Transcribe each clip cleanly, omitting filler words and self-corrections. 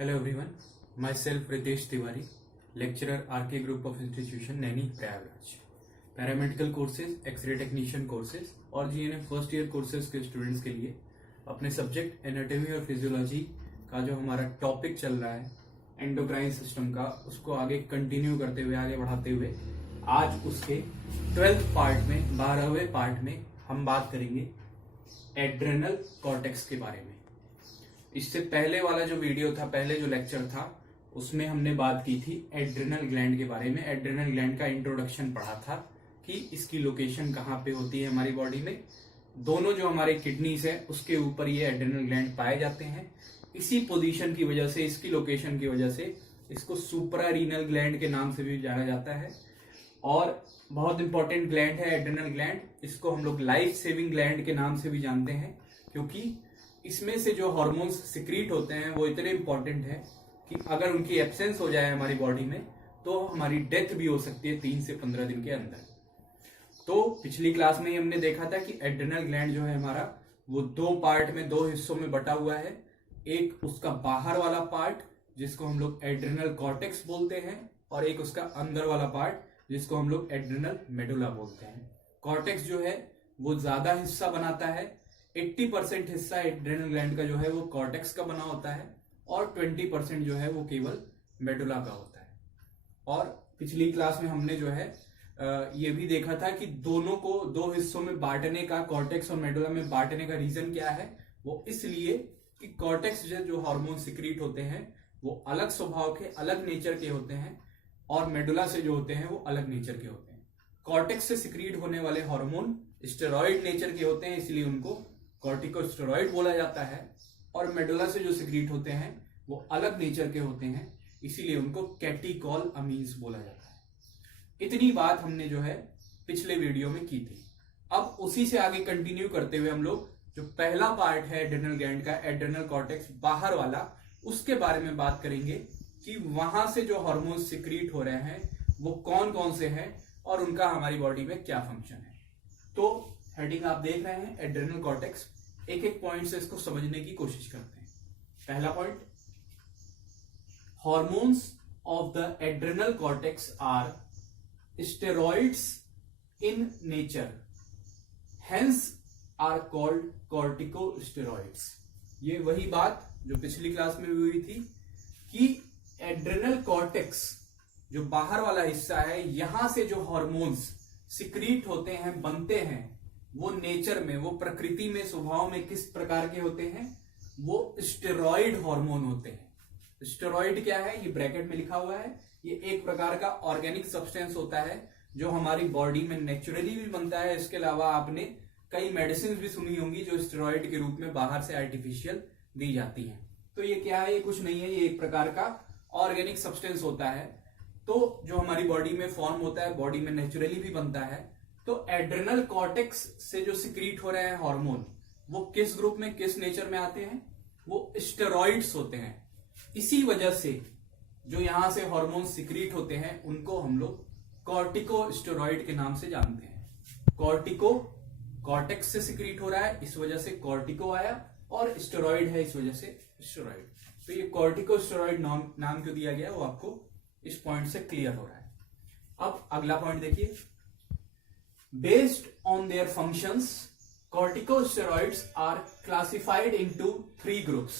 Hello everyone, myself Ritesh Tiwari, lecturer RK Group of Institution Naini Prayagraj. Paramedical courses, x ray technician courses और GNM first year courses के students के लिए अपने subject anatomy और physiology का जो हमारा टॉपिक चल रहा है एंडोक्राइन सिस्टम का, उसको आगे कंटिन्यू करते हुए आगे बढ़ाते हुए आज उसके 12th पार्ट में 12वें पार्ट में हम बात करेंगे एड्रेनल कॉर्टेक्स के बारे में। इससे पहले वाला जो वीडियो था, पहले जो लेक्चर था, उसमें हमने बात की थी एड्रेनल ग्लैंड के बारे में। एड्रेनल ग्लैंड का इंट्रोडक्शन पढ़ा था कि इसकी लोकेशन कहाँ पे होती है हमारी बॉडी में। दोनों जो हमारे किडनीज है उसके ऊपर ये एड्रेनल ग्लैंड पाए जाते हैं। इसी पोजीशन की वजह से, इसकी लोकेशन की वजह से इसको सुप्रारीनल ग्लैंड के नाम से भी जाना जाता है और बहुत इंपॉर्टेंट ग्लैंड है एड्रेनल ग्लैंड। इसको हम लोग लाइफ सेविंग ग्लैंड के नाम से भी जानते हैं क्योंकि इसमें से जो हार्मोन्स सिक्रीट होते हैं वो इतने इंपॉर्टेंट है कि अगर उनकी एब्सेंस हो जाए हमारी बॉडी में तो हमारी डेथ भी हो सकती है 3 से 15 दिन के अंदर। तो पिछली क्लास में ही हमने देखा था कि एड्रेनल ग्लैंड जो है हमारा वो दो पार्ट में, दो हिस्सों में बटा हुआ है। एक उसका बाहर वाला पार्ट जिसको हम लोग एड्रेनल कॉर्टेक्स बोलते हैं और एक उसका अंदर वाला पार्ट जिसको हम लोग एड्रेनल मेडुला बोलते हैं। कॉर्टेक्स जो है वो ज्यादा हिस्सा बनाता है, 80% हिस्सा एड्रेनल ग्लैंड का जो है वो कॉर्टेक्स का बना होता है और 20% जो है वो केवल मेडुला का होता है। और पिछली क्लास में हमने जो है ये भी देखा था कि दोनों को दो हिस्सों में बांटने का, कॉर्टेक्स और मेडुला में बांटने का रीजन क्या है। वो इसलिए कि कॉर्टेक्स जो हार्मोन सिक्रीट होते हैं वो अलग स्वभाव के, अलग नेचर के होते हैं और मेडुला से जो होते हैं वो अलग नेचर के होते हैं। कॉर्टेक्स से सिक्रीट होने वाले हार्मोन स्टेरॉइड नेचर के होते हैं, इसलिए उनको कॉर्टिकोस्टेरॉइड बोला जाता है। और मेडुला से जो सिक्रीट होते हैं वो अलग नेचर के होते हैं, इसीलिए उनको कैटिकॉल अमीन्स बोला जाता है। इतनी बात हमने जो है पिछले वीडियो में की थी। अब उसी से आगे कंटिन्यू करते हुए हम लोग जो पहला पार्ट है एड्रेनल ग्लैंड का, एड्रेनल कॉर्टेक्स बाहर वाला, उसके बारे में बात करेंगे कि वहां से जो हार्मोन सिक्रीट हो रहे हैं वो कौन कौन से हैं और उनका हमारी बॉडी में क्या फंक्शन है। तो हेडिंग आप देख रहे हैं एड्रेनल कॉर्टेक्स। एक एक पॉइंट से इसको समझने की कोशिश करते हैं। पहला point, hormones of the adrenal cortex are steroids in nature, hence are called corticosteroids. ये वही बात जो पिछली क्लास में भी हुई थी कि एड्रेनल कॉर्टेक्स जो बाहर वाला हिस्सा है, यहां से जो हार्मोन्स सिक्रीट होते हैं, बनते हैं, वो नेचर में, वो प्रकृति में, स्वभाव में किस प्रकार के होते हैं, वो स्टेरॉइड हार्मोन होते हैं। स्टेरॉइड क्या है, ये ब्रैकेट में लिखा हुआ है। ये एक प्रकार का ऑर्गेनिक सब्सटेंस होता है जो हमारी बॉडी में नेचुरली भी बनता है। इसके अलावा आपने कई मेडिसिन भी सुनी होंगी जो स्टेरॉइड के रूप में बाहर से आर्टिफिशियल दी जाती हैं। तो ये क्या है, ये कुछ नहीं है, ये एक प्रकार का ऑर्गेनिक सब्सटेंस होता है तो जो हमारी बॉडी में फॉर्म होता है, बॉडी में नेचुरली भी बनता है। तो एड्रेनल कॉर्टेक्स से जो सिक्रीट हो रहे हैं हार्मोन, वो किस ग्रुप में, किस नेचर में आते हैं, वो स्टेरॉइड्स होते हैं। इसी वजह से जो यहां से हार्मोन सिक्रीट होते हैं उनको हम लोग कॉर्टिकोस्टेरॉइड के नाम से जानते हैं। कॉर्टिको, कॉर्टेक्स से सिक्रीट हो रहा है, इस वजह से कॉर्टिको आया, और स्टेरॉइड है इस वजह से स्टेरॉइड। तो ये कॉर्टिकोस्टेरॉइड नाम क्यों दिया गया वो आपको इस पॉइंट से क्लियर हो रहा है। अब अगला पॉइंट देखिए, based on their functions corticosteroids are classified into 3 groups.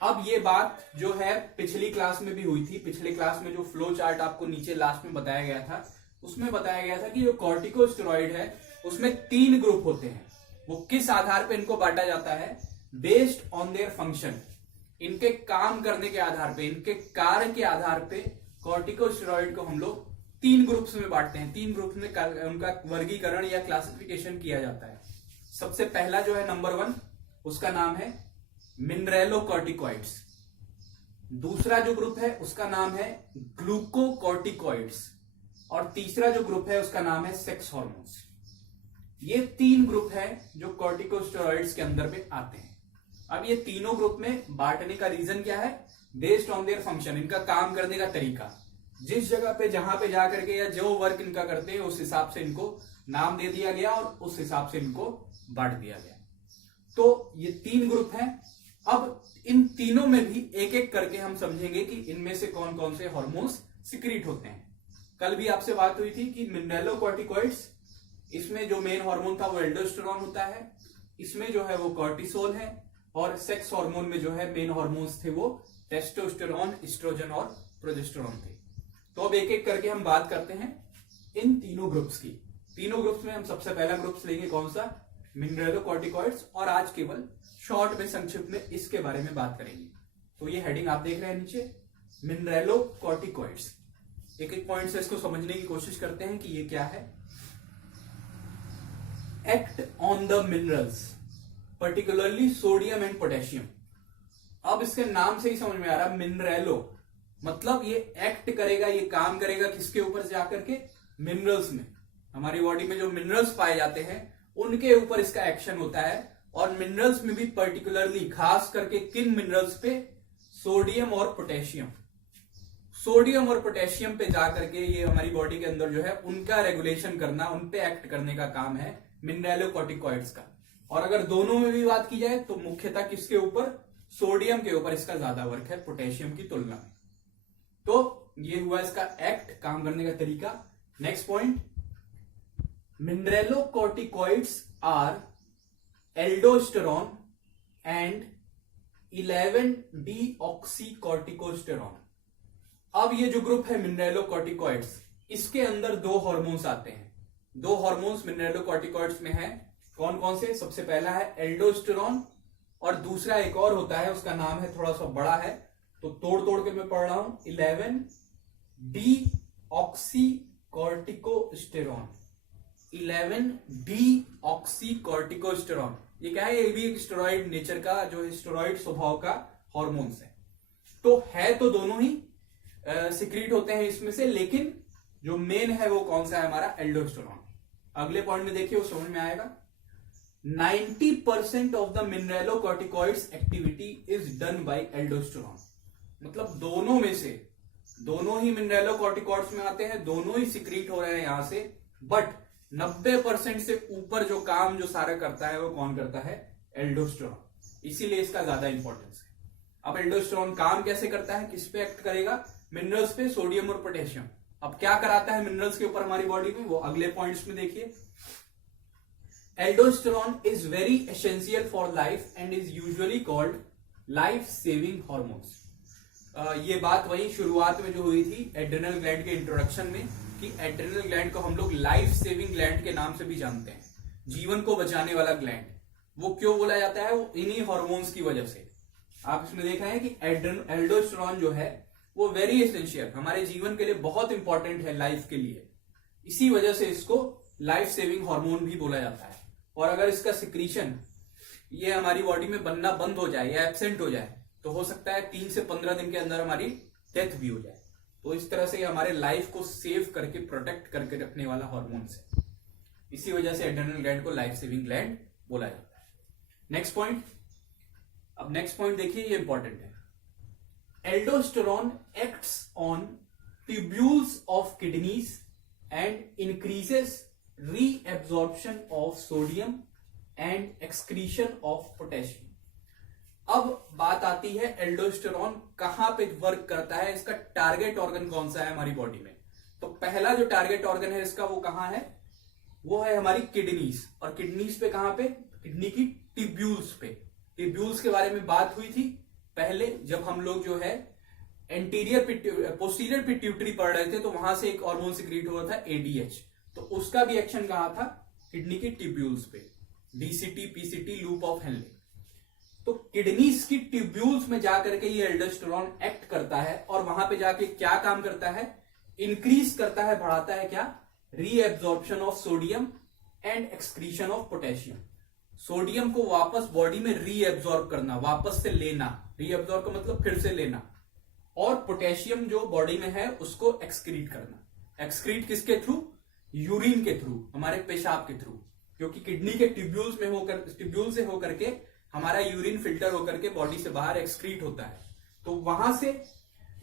अब ये बात जो है पिछली क्लास में भी हुई थी। पिछले क्लास में जो फ्लो चार्ट आपको नीचे लास्ट में बताया गया था, उसमें बताया गया था कि जो कॉर्टिकोस्टेरॉइड है उसमें 3 ग्रुप होते हैं। वो किस आधार पर इनको बांटा जाता है, बेस्ड ऑन देयर फंक्शन, इनके काम करने के आधार पे, इनके कार्य के आधार पे कॉर्टिकोस्टेरॉइड को हम लोग 3 ग्रुप्स में बांटते हैं। 3 ग्रुप्स में उनका वर्गीकरण या क्लासिफिकेशन किया जाता है। सबसे पहला जो है नंबर 1, उसका नाम है मिनरेलोकॉर्टिकॉइड्स। दूसरा जो ग्रुप है उसका नाम है ग्लूकोकॉर्टिकॉइड्स और तीसरा जो ग्रुप है उसका नाम है सेक्स हार्मोन्स। ये 3 ग्रुप है जो कॉर्टिकोस्टेरॉइड्स के अंदर में आते हैं। अब ये तीनों ग्रुप में बांटने का रीजन क्या है, बेस्ड ऑन देयर फंक्शन, इनका काम करने का तरीका। जिस जगह पे, जहां पे जाकर के या जो वर्क इनका करते हैं उस हिसाब से इनको नाम दे दिया गया और उस हिसाब से इनको बांट दिया गया। तो ये 3 ग्रुप हैं। अब इन तीनों में भी एक एक करके हम समझेंगे कि इनमें से कौन कौन से हार्मोन्स सिक्रीट होते हैं। कल भी आपसे बात हुई थी कि मिनरलोकॉर्टिकॉइड्स, इसमें जो मेन हार्मोन था वो एल्डोस्टेरॉन होता है, इसमें जो है वो कॉर्टिसोल है, और सेक्स हार्मोन में जो है मेन हार्मोन्स थे वो टेस्टोस्टेरॉन, एस्ट्रोजन और प्रोजेस्टेरॉन थे। तो अब एक एक करके हम बात करते हैं इन तीनों ग्रुप्स की। तीनों ग्रुप्स में हम सबसे पहला ग्रुप्स लेंगे कौन सा, मिनरलोकॉर्टिकॉइड्स, और आज केवल शॉर्ट में संक्षिप्त में इसके बारे में बात करेंगे। तो ये हेडिंग आप देख रहे हैं नीचे, मिनरलोकॉर्टिकॉइड्स। एक एक पॉइंट से इसको समझने की कोशिश करते हैं कि ये क्या है। Act on the minerals particularly sodium and potassium. अब इसके नाम से ही समझ में आ रहा, मिनरेलो मतलब ये एक्ट करेगा, ये काम करेगा किसके ऊपर जाकर के, मिनरल्स में। हमारी बॉडी में जो मिनरल्स पाए जाते हैं उनके ऊपर इसका एक्शन होता है, और मिनरल्स में भी पर्टिकुलरली खास करके किन मिनरल्स पे, सोडियम और पोटेशियम। सोडियम और पोटेशियम पे जाकर के ये हमारी बॉडी के अंदर जो है उनका रेगुलेशन करना, उन पे एक्ट करने का काम है मिनरलोकॉर्टिकॉइड्स का। और अगर दोनों में भी बात की जाए तो मुख्यतः किसके ऊपर, सोडियम के ऊपर इसका ज्यादा वर्क है पोटेशियम की तुलना में। तो ये हुआ इसका एक्ट, काम करने का तरीका। Next point, mineralocorticoids are aldosterone and 11-डीऑक्सीकॉर्टिकोस्टेरॉन। अब ये जो ग्रुप है मिनरलोकॉर्टिकॉइड्स, इसके अंदर दो हार्मोन्स आते हैं। दो हार्मोन्स मिनरलोकॉर्टिकॉइड्स में है, कौन कौन से, सबसे पहला है एल्डोस्टेरॉन, और दूसरा एक और होता है, उसका नाम है थोड़ा सा बड़ा है तो तोड़ तोड़ के मैं पढ़ रहा हूं, 11-डीऑक्सीकॉर्टिकोस्टेरॉन। 11-डीऑक्सीकॉर्टिकोस्टेरॉन ये क्या है, ये भी एक स्टेरॉइड नेचर का, जो स्टेरॉइड स्वभाव का हार्मोन्स है। तो है तो दोनों ही सिक्रीट होते हैं इसमें से, लेकिन जो मेन है वो कौन सा है हमारा, एल्डोस्टेरॉन। अगले पॉइंट में देखिए वो समझ में आएगा। 90% of the mineralocorticoids activity is done by aldosterone. मतलब दोनों में से, दोनों ही मिनरलोकॉर्टिकॉइड्स में आते हैं, दोनों ही सिक्रीट हो रहे हैं यहां से, बट 90% से ऊपर जो काम जो सारा करता है वो कौन करता है, एल्डोस्टेरॉन। इसीलिए इसका ज्यादा इंपॉर्टेंस है। अब एल्डोस्टेरॉन काम कैसे करता है, किस पे एक्ट करेगा, मिनरल्स पे, सोडियम और पोटेशियम। अब क्या कराता है मिनरल्स के ऊपर हमारी बॉडी में, वो अगले पॉइंट्स में देखिए। Aldosterone is very essential for life and is usually called life saving hormones. ये बात वही शुरुआत में जो हुई थी एड्रेनल ग्लैंड के इंट्रोडक्शन में, कि एड्रेनल ग्लैंड को हम लोग लाइफ सेविंग ग्लैंड के नाम से भी जानते हैं, जीवन को बचाने वाला ग्लैंड। वो क्यों बोला जाता है, वो इन्हीं हॉर्मोन्स की वजह से। आप इसमें देखा है कि एल्डोस्टेरॉन जो है वो वेरी एसेंशियल, हमारे जीवन के लिए बहुत इंपॉर्टेंट है, लाइफ के लिए। इसी वजह से इसको लाइफ सेविंग हार्मोन भी बोला जाता है। और अगर इसका सिक्रीशन ये हमारी बॉडी में बनना बंद हो जाए या एब्सेंट हो जाए तो हो सकता है 3 से 15 दिन के अंदर हमारी डेथ भी हो जाए। तो इस तरह से हमारे लाइफ को सेव करके, प्रोटेक्ट करके रखने वाला हार्मोन है। इसी वजह से एड्रेनल ग्लैंड को लाइफ सेविंग ग्लैंड बोला जाता है। नेक्स्ट पॉइंट, अब नेक्स्ट पॉइंट देखिए, ये इंपॉर्टेंट है। Aldosterone acts on tubules of kidneys and increases reabsorption of sodium and excretion of potassium. अब बात आती है एल्डोस्टेरॉन कहां पे वर्क करता है, इसका टारगेट ऑर्गन कौन सा है हमारी बॉडी में। तो पहला जो टारगेट ऑर्गन है इसका वो कहां है, वो है हमारी किडनीज। और किडनीज पे कहां पे, किडनी की ट्यूब्यूल्स पे। ट्यूब्यूल्स के बारे में बात हुई थी पहले, जब हम लोग जो है पोस्टीरियर पिट्यूटरी पढ़ रहे थे, तो वहां से एक हार्मोन सिक्रीट हुआ था एडीएच। तो उसका भी एक्शन कहां था, किडनी की ट्यूब्यूल्स पे, DCT, PCT, loop of Henle. तो किडनीज की ट्यूब्यूल्स में जाकर के ये एल्डोस्टेरॉन एक्ट करता है, और वहां पे जाके क्या काम करता है, इंक्रीज करता है, बढ़ाता है क्या, reabsorption of sodium and excretion of potassium. Sodium को वापस बॉडी में रीएब्जॉर्ब करना, वापस से लेना, रीएब्जॉर्ब का मतलब फिर से लेना, और पोटेशियम जो बॉडी में है उसको एक्सक्रीट करना। एक्सक्रीट किसके थ्रू, यूरिन के थ्रू, हमारे पेशाब के थ्रू, क्योंकि किडनी के ट्यूब्यूल्स में होकर, ट्यूब्यूल से होकर के हमारा यूरिन फिल्टर होकर के बॉडी से बाहर एक्सक्रीट होता है। तो वहां से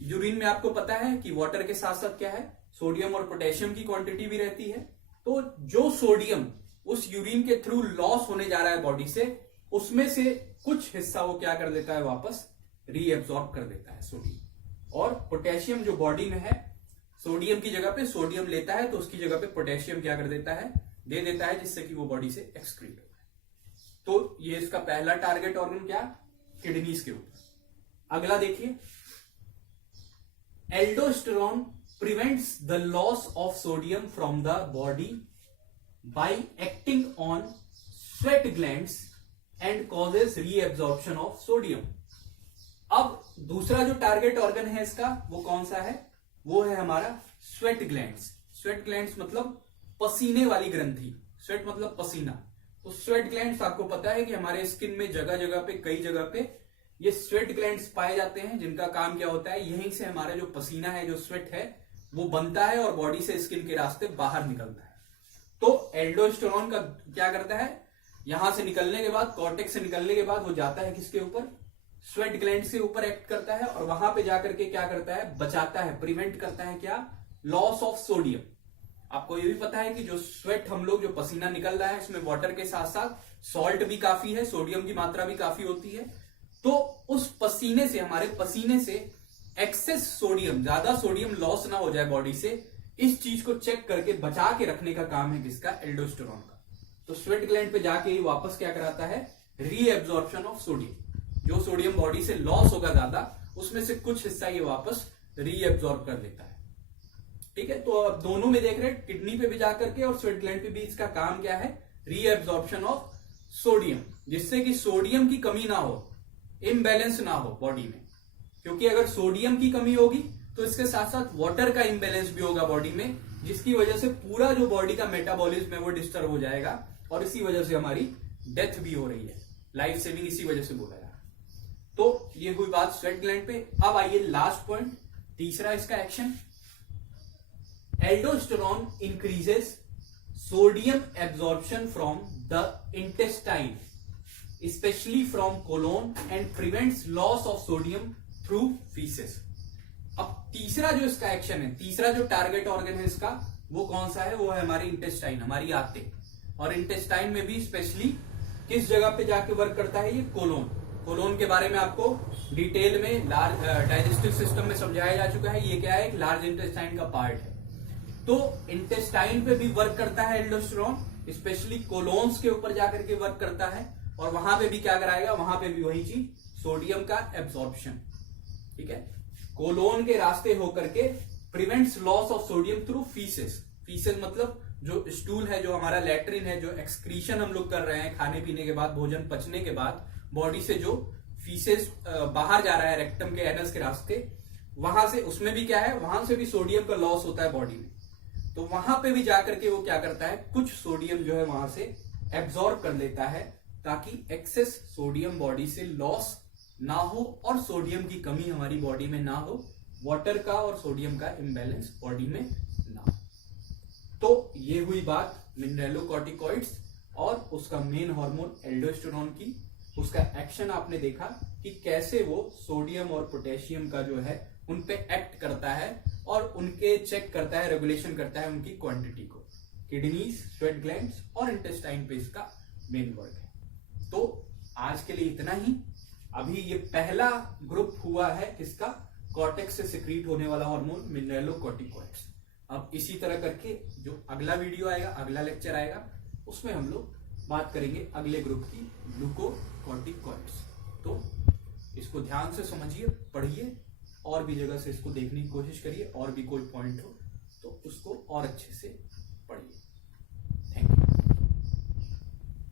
यूरिन में आपको पता है कि वाटर के साथ साथ क्या है, सोडियम और पोटेशियम की क्वांटिटी भी रहती है। तो जो सोडियम उस यूरिन के थ्रू लॉस होने जा रहा है बॉडी से, उसमें से कुछ हिस्सा वो क्या कर देता है, वापस रीएब्सॉर्ब कर देता है सोडियम। और पोटेशियम जो बॉडी में है, सोडियम की जगह पे सोडियम लेता है तो उसकी जगह पे पोटेशियम क्या कर देता है, दे देता है, जिससे कि वो बॉडी से एक्सक्रीट हो जाए। तो ये इसका पहला टारगेट ऑर्गन क्या, किडनीज के ऊपर। अगला देखिए, aldosterone prevents the loss of sodium from the body by acting on sweat glands and causes reabsorption of sodium. अब दूसरा जो टारगेट ऑर्गन है इसका, वो कौन सा है, वो है हमारा स्वेट ग्लैंड्स। स्वेट ग्लैंड्स मतलब पसीने वाली ग्रंथि, स्वेट मतलब पसीना। तो स्वेट ग्लैंड्स आपको पता है कि हमारे स्किन में जगह जगह पे, कई जगह पे ये स्वेट ग्लैंड्स पाए जाते हैं, जिनका काम क्या होता है, यहीं से हमारा जो पसीना है, जो स्वेट है, वो बनता है और बॉडी से स्किन के रास्ते बाहर निकलता है। तो एल्डोस्टेरोन का क्या करता है, यहां से निकलने के बाद, कॉर्टेक्स से निकलने के बाद वो जाता है किसके ऊपर, स्वेट ग्लैंड के ऊपर एक्ट करता है और वहां पे जाकर के क्या करता है, बचाता है, प्रिवेंट करता है क्या, लॉस ऑफ सोडियम। आपको ये भी पता है कि जो स्वेट हम लोग, जो पसीना निकल रहा है, इसमें वाटर के साथ साथ सॉल्ट भी काफी है, सोडियम की मात्रा भी काफी होती है। तो उस पसीने से, हमारे पसीने से एक्सेस सोडियम, ज्यादा सोडियम लॉस ना हो जाए बॉडी से, इस चीज को चेक करके बचा के रखने का काम है किसका, एल्डोस्टेरोन का। तो स्वेट ग्लैंड पे जाके ही वापस क्या कराता है, रीएब्सॉर्प्शन ऑफ सोडियम। जो सोडियम बॉडी से लॉस होगा ज्यादा, उसमें से कुछ हिस्सा ये वापस रीएब्सॉर्ब कर देता है। ठीक है, तो अब दोनों में देख रहे हैं, किडनी पे भी जाकर के और स्वेट ग्लैंड पे भी इसका काम क्या है, रीएब्सॉर्प्शन ऑफ सोडियम, जिससे कि सोडियम की कमी ना हो, इम्बैलेंस ना हो बॉडी में। क्योंकि अगर सोडियम की कमी होगी तो इसके साथ साथ वाटर का इम्बैलेंस भी होगा बॉडी में, जिसकी वजह से पूरा जो बॉडी का मेटाबॉलिज्म है वो डिस्टर्ब हो जाएगा और इसी वजह से हमारी डेथ भी हो रही है। लाइफ सेविंग इसी वजह से बोला जा रहा है। तो ये हुई बात स्वेट ग्लैंड पे। अब आइए लास्ट पॉइंट, तीसरा इसका action, aldosterone increases sodium absorption from the intestine specially from colon and prevents loss of sodium through faeces. अब तीसरा जो इसका एक्शन है, तीसरा जो टारगेट ऑर्गन है इसका, वो कौन सा है, वो है हमारी इंटेस्टाइन, हमारी आंतें। और इंटेस्टाइन में भी स्पेशली किस जगह पे जाके वर्क करता है, ये कोलोन। कोलोन के बारे में आपको डिटेल में लार्ज डाइजेस्टिव सिस्टम में समझाया जा चुका है। ये क्या है, एक लार्ज इंटेस्टाइन का पार्ट है। तो इंटेस्टाइन पे भी वर्क करता है एल्डोस्टेरोन, स्पेशली कोलोन्स के ऊपर जाकर के वर्क करता है और वहां पे भी क्या कराएगा, वहां पे भी वही चीज, सोडियम का एब्जॉर्प्शन। ठीक है, कोलोन के रास्ते होकर के prevents loss of sodium through faeces. Faeces मतलब जो स्टूल है, जो हमारा लैट्रिन है, जो एक्सक्रीशन हम लोग कर रहे हैं खाने पीने के बाद, भोजन पचने के बाद, बॉडी से जो फीसेस बाहर जा रहा है रेक्टम के एनस के रास्ते, वहां से, उसमें भी क्या है, वहां से भी सोडियम का लॉस होता है बॉडी में। तो वहां पे भी जाकर के वो क्या करता है, कुछ सोडियम जो है वहां से एब्जॉर्ब कर लेता है, ताकि एक्सेस सोडियम बॉडी से लॉस ना हो और सोडियम की कमी हमारी बॉडी में ना हो, वाटर का और सोडियम का इम्बैलेंस बॉडी में ना हो। तो ये हुई बात मिनरलोकॉर्टिकॉइड्स और उसका मेन हार्मोन एल्डोस्टेरोन की। उसका एक्शन आपने देखा कि कैसे वो सोडियम और पोटेशियम का जो है उन पे एक्ट करता है और उनके चेक करता है, रेगुलेशन करता है उनकी क्वांटिटी को। किडनीज, स्वेट ग्लैंड्स और इंटेस्टाइन पे इसका मेन वर्क है। तो आज के लिए इतना ही। अभी ये पहला ग्रुप हुआ है किसका, कॉर्टेक्स से सिक्रीट होने वाला हार्मोन मिनरलोकॉर्टिकॉइड्स। अब इसी तरह करके जो अगला वीडियो आएगा, अगला लेक्चर आएगा, उसमें हम लोग बात करेंगे अगले ग्रुप की, ग्लूकोकॉर्टिकॉइड्स। तो इसको ध्यान से समझिए, पढ़िए, और भी जगह से इसको देखने की कोशिश करिए, और भी कोई पॉइंट हो तो उसको और अच्छे से